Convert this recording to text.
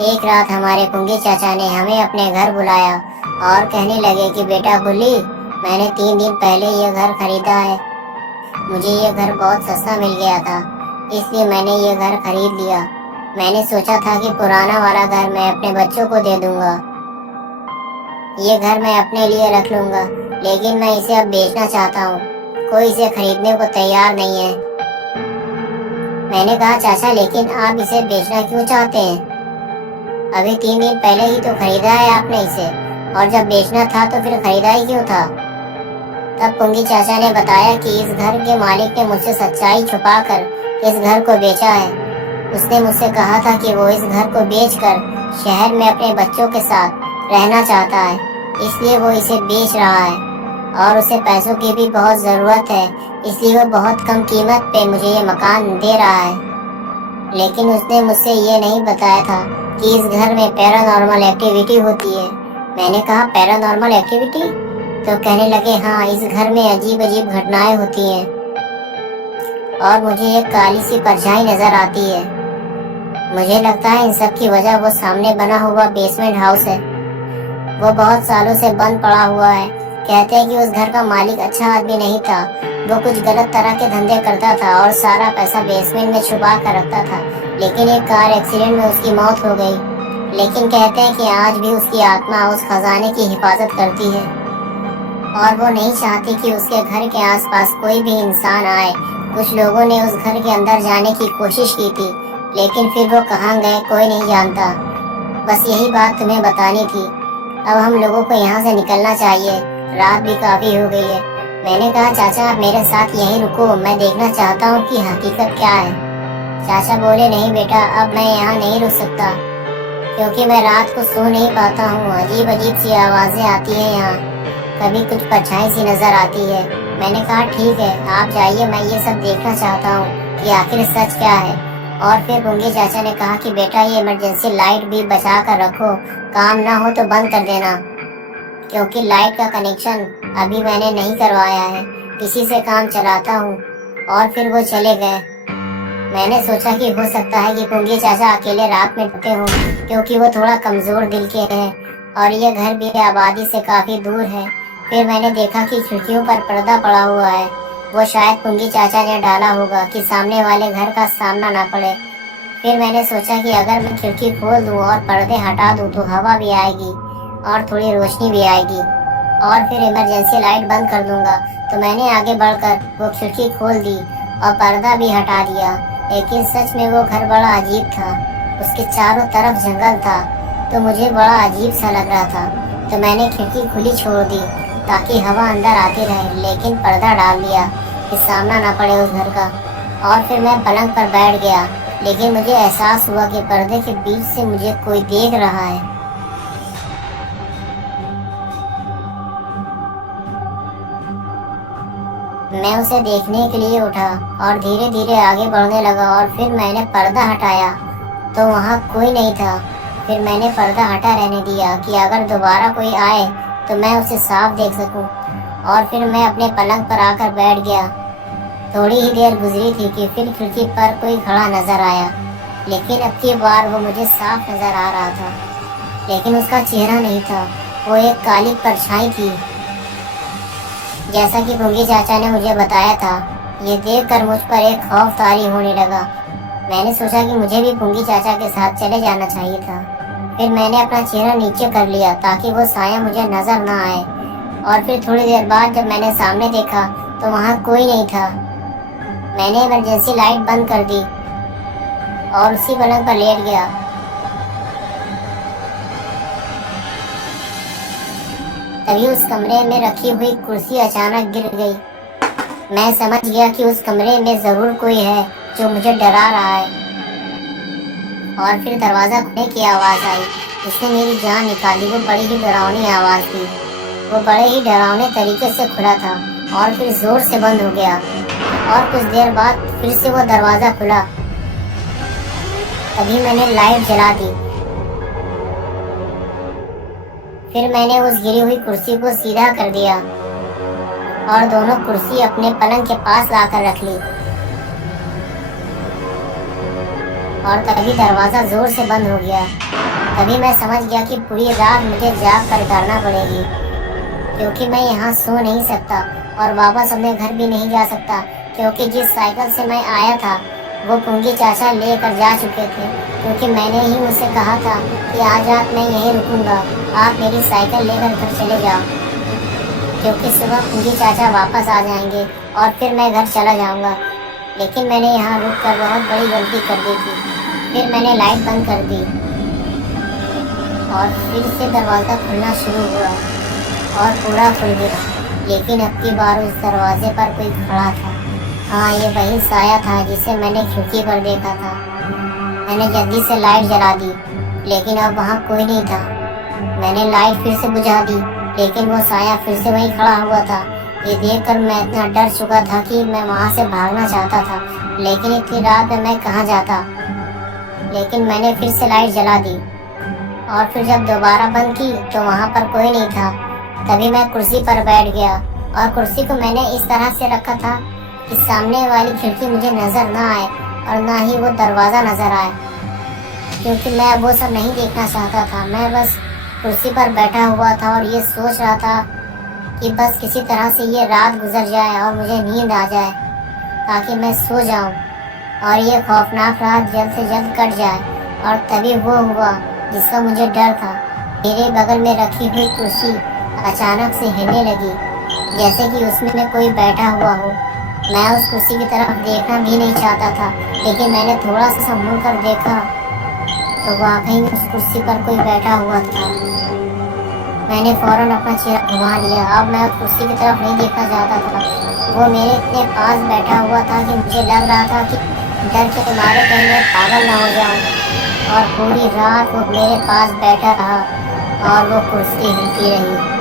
एक रात हमारे पुंगी चाचा ने हमें अपने घर बुलाया और कहने लगे कि बेटा बुल्ली, मैंने 3 दिन पहले ये घर खरीदा है। मुझे ये घर बहुत सस्ता मिल गया था, इसलिए मैंने ये घर खरीद लिया। मैंने सोचा था कि पुराना वाला घर मैं अपने बच्चों को दे दूंगा, ये घर मैं अपने लिए रख लूंगा, लेकिन मैं इसे अब बेचना चाहता हूँ। कोई इसे खरीदने को तैयार नहीं है। मैंने कहा चाचा, लेकिन आप इसे बेचना क्यों चाहते हैं? अभी 3 दिन पहले ही तो खरीदा है आपने इसे, और जब बेचना था तो फिर खरीदा ही क्यों था? तब पुंगी चाचा ने बताया कि इस घर के मालिक ने मुझसे सच्चाई छुपाकर इस घर को बेचा है। उसने मुझसे कहा था कि वो इस घर को बेचकर शहर में अपने बच्चों के साथ रहना चाहता है, इसलिए वो इसे बेच रहा है, और उसे पैसों की भी बहुत ज़रूरत है, इसलिए वो बहुत कम कीमत पे मुझे ये मकान दे रहा है। लेकिन उसने मुझसे ये नहीं बताया था कि इस घर में पैरानॉर्मल एक्टिविटी होती है। मैंने कहा पैरानॉर्मल एक्टिविटी? तो कहने लगे हाँ, इस घर में अजीब अजीब घटनाएं होती हैं, और मुझे एक काली सी परछाई नजर आती है। मुझे लगता है इन सब की वजह वो सामने बना हुआ बेसमेंट हाउस है। वो बहुत सालों से बंद पड़ा हुआ है। कहते हैं कि उस घर का मालिक अच्छा आदमी नहीं था, वो कुछ गलत तरह के धंधे करता था और सारा पैसा बेसमेंट में छुपा कर रखता था। लेकिन एक कार एक्सीडेंट में उसकी मौत हो गई। लेकिन कहते हैं कि आज भी उसकी आत्मा उस खजाने की हिफाजत करती है, और वो नहीं चाहती कि उसके घर के आसपास कोई भी इंसान आए। कुछ लोगों ने उस घर के अंदर जाने की कोशिश की थी, लेकिन फिर वो कहाँ गए कोई नहीं जानता। बस यही बात तुम्हें बतानी थी। अब हम लोगों को यहाँ से निकलना चाहिए, रात भी काफी हो गई है। मैंने कहा चाचा, आप मेरे साथ यहीं रुको, मैं देखना चाहता हूँ कि हकीकत क्या है। चाचा बोले नहीं बेटा, अब मैं यहाँ नहीं रुक सकता, क्योंकि मैं रात को सो नहीं पाता हूँ। अजीब अजीब सी आवाजें आती हैं यहाँ, कभी कुछ परछाई सी नजर आती है। मैंने कहा ठीक है, आप जाइए, मैं ये सब देखना चाहता हूँ कि आखिर सच क्या है। और फिर पुंगी चाचा ने कहा कि बेटा, ये इमरजेंसी लाइट भी बचा कर रखो, काम ना हो तो बंद कर देना, क्योंकि लाइट का कनेक्शन अभी मैंने नहीं करवाया है, इसी से काम चलाता हूँ। और फिर वो चले गए। मैंने सोचा कि हो सकता है कि पुंगी चाचा अकेले रात में टूटे हों, क्योंकि वो थोड़ा कमजोर दिल के हैं, और ये घर भी आबादी से काफी दूर है। फिर मैंने देखा कि खिड़कियों पर पर्दा पड़ा हुआ है। वो शायद पुंगी चाचा ने डाला होगा कि सामने वाले घर का सामना ना पड़े। फिर मैंने सोचा कि अगर मैं खिड़की खोल दूं और पर्दे हटा दूं तो हवा भी आएगी और थोड़ी रोशनी भी आएगी, और फिर इमरजेंसी लाइट बंद कर दूंगा। तो मैंने आगे बढ़कर वो खिड़की खोल दी और पर्दा भी हटा दिया। लेकिन सच में वो घर बड़ा अजीब था। उसके चारों तरफ जंगल था, तो मुझे बड़ा अजीब सा लग रहा था। तो मैंने खिड़की खुली छोड़ दी ताकि हवा अंदर आती रहे, लेकिन पर्दा डाल दिया कि सामना ना पड़े उस घर का। और फिर मैं पलंग पर बैठ गया, लेकिन मुझे एहसास हुआ कि पर्दे के बीच से मुझे कोई देख रहा है। मैं उसे देखने के लिए उठा और धीरे धीरे आगे बढ़ने लगा, और फिर मैंने पर्दा हटाया तो वहाँ कोई नहीं था। फिर मैंने पर्दा हटा रहने दिया कि अगर दोबारा कोई आए तो मैं उसे साफ देख सकूं। और फिर मैं अपने पलंग पर आकर बैठ गया। थोड़ी ही देर गुजरी थी कि फिर खिड़की पर कोई खड़ा नजर आया, लेकिन अब की बार वो मुझे साफ नजर आ रहा था। लेकिन उसका चेहरा नहीं था, वो एक काली परछाई थी, जैसा कि पुंगी चाचा ने मुझे बताया था। ये देखकर मुझ पर एक खौफ तारी होने लगा। मैंने सोचा कि मुझे भी पुंगी चाचा के साथ चले जाना चाहिए था। फिर मैंने अपना चेहरा नीचे कर लिया ताकि वो साया मुझे नजर ना आए। और फिर थोड़ी देर बाद जब मैंने सामने देखा तो वहाँ कोई नहीं था। मैंने इमरजेंसी लाइट बंद कर दी और उसी पलंग पर लेट गया। तभी उस कमरे में रखी हुई कुर्सी अचानक गिर गई। मैं समझ गया कि उस कमरे में जरूर कोई है जो मुझे डरा रहा है। और फिर दरवाजा खुलने की आवाज आई, जिसने मेरी जान निकाली। वो बड़ी ही डरावनी आवाज थी। वो बड़े ही डरावने तरीके से खुला था और फिर जोर से बंद हो गया। और कुछ देर बाद फिर से वो दरवाजा खुला। तभी मैंने लाइट जला दी। फिर मैंने उस गिरी हुई कुर्सी को सीधा कर दिया और दोनों कुर्सी अपने पलंग के पास लाकर रख ली। और तभी दरवाजा जोर से बंद हो गया। तभी मैं समझ गया कि पूरी रात मुझे जाग कर करना पड़ेगी, क्योंकि मैं यहाँ सो नहीं सकता और वापस अपने घर भी नहीं जा सकता, क्योंकि जिस साइकिल से मैं आया था वो पुंगी चाचा लेकर जा चुके थे, क्योंकि मैंने ही उनसे कहा था कि आज रात मैं यहीं रुकूंगा, आप मेरी साइकिल लेकर घर चले जाओ, क्योंकि सुबह पुंगी चाचा वापस आ जाएंगे और फिर मैं घर चला जाऊंगा। लेकिन मैंने यहाँ रुक कर बहुत बड़ी गलती कर दी थी। फिर मैंने लाइट बंद कर दी और फिर से दरवाज़ा खुलना शुरू हुआ और पूरा खुल गया। लेकिन अब की बार उस दरवाजे पर कोई खड़ा था। हाँ, ये वही साया था जिसे मैंने खिड़की पर देखा था। मैंने जल्दी से लाइट जला दी, लेकिन अब वहाँ कोई नहीं था। मैंने लाइट फिर से बुझा दी, लेकिन वो साया फिर से वहीं खड़ा हुआ था। ये देखकर मैं इतना डर चुका था कि मैं वहाँ से भागना चाहता था, लेकिन इतनी रात में मैं कहाँ जाता। लेकिन मैंने फिर से लाइट जला दी और फिर जब दोबारा बंद की तो वहाँ पर कोई नहीं था। तभी मैं कुर्सी पर बैठ गया और कुर्सी को मैंने इस तरह से रखा था कि सामने वाली खिड़की मुझे नजर ना आए और ना ही वो दरवाज़ा नजर आए, क्योंकि मैं वो सब नहीं देखना चाहता था। मैं बस कुर्सी पर बैठा हुआ था और ये सोच रहा था कि बस किसी तरह से ये रात गुजर जाए और मुझे नींद आ जाए ताकि मैं सो जाऊं और ये खौफनाक रात जल्द से जल्द कट जाए। और तभी वो हुआ जिसका मुझे डर था। मेरे बगल में रखी हुई कुर्सी अचानक से हिलने लगी, जैसे कि उसमें कोई बैठा हुआ हो। मैं उस कुर्सी की तरफ देखना भी नहीं चाहता था, लेकिन मैंने थोड़ा सा मुड़ कर देखा तो वाकई उस कुर्सी पर कोई बैठा हुआ था। मैंने फौरन अपना चेहरा घुमा लिया। अब मैं उस कुर्सी की तरफ नहीं देखना चाहता था। वो मेरे इतने पास बैठा हुआ था कि मुझे लग रहा था कि डर के मारे कहीं मैं पागल ना हो जाऊं। और पूरी रात वो मेरे पास बैठा रहा और वो कुर्सी हिलती रही।